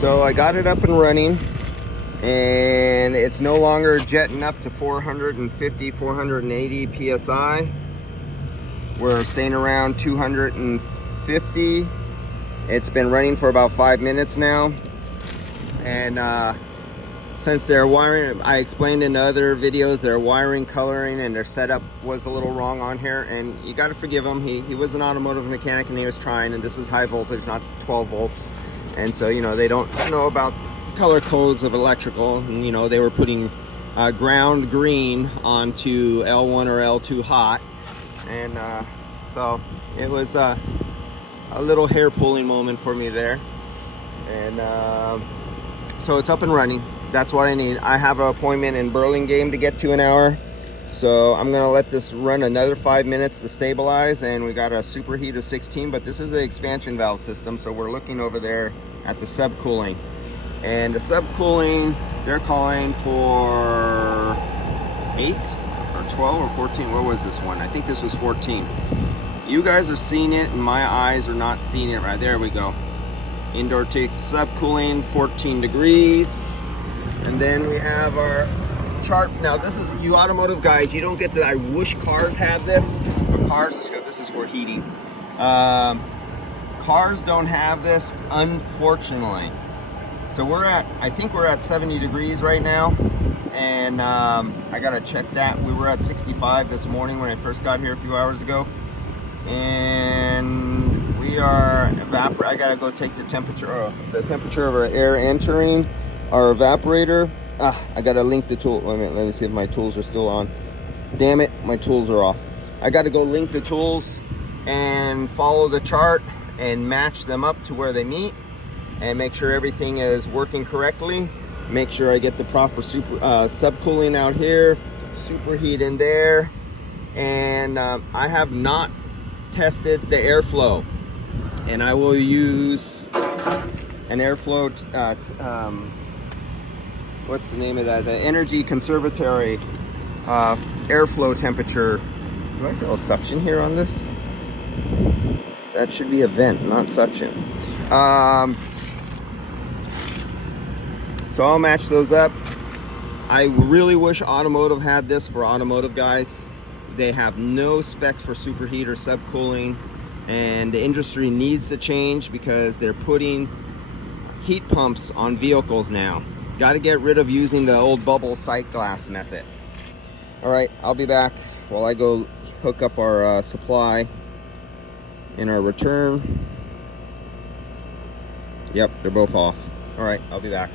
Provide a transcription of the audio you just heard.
So I got it up and running, and it's no longer jetting up to 450, 480 psi. We're staying around 250. It's been running for about 5 minutes now, and since their wiring, I explained in the other videos, their wiring, coloring, and their setup was a little wrong on here, and you got to forgive him. He was an automotive mechanic, and he was trying, and this is high voltage, not 12 volts, and so, you know, they don't know about color codes of electrical, and, you know, they were putting ground green onto L1 or L2 hot, and so it was a little hair pulling moment for me there. And so it's up and running. That's what I need. I have an appointment in Burlingame to get to an hour, so I'm gonna let this run another 5 minutes to stabilize. And we got a superheat of 16, but this is an expansion valve system, so we're looking over there at the subcooling. And the subcooling, they're calling for 8 or 12 or 14. What was this one? I think this was 14. You guys are seeing it, and my eyes are not seeing it. Right there we go. Indoor take subcooling, 14 degrees. And then we have our chart. Now this is, you automotive guys, you don't get that. I wish cars had this. But cars, let's go. This is for heating. Cars don't have this, unfortunately. So we're at, I think we're at 70 degrees right now. And I gotta check that. We were at 65 this morning when I first got here a few hours ago. And we are I gotta go take the temperature of our air entering our evaporator. I gotta link the tool. Wait a minute, let me see if my tools are still on. Damn it, my tools are off. I gotta go link the tools and follow the chart and match them up to where they meet, and make sure everything is working correctly. Make sure I get the proper subcooling out here, superheat in there, and I have not tested the airflow, and I will use an airflow what's the name of that, the Energy Conservatory airflow temperature. Do I feel suction here on this? That should be a vent, not suction. So I'll match those up. I really wish Automotive had this for automotive guys. They have no specs for superheat or subcooling, and the industry needs to change because they're putting heat pumps on vehicles now. Got to get rid of using the old bubble sight glass method. All right, I'll be back while I go hook up our supply and our return. Yep, they're both off. All right, I'll be back.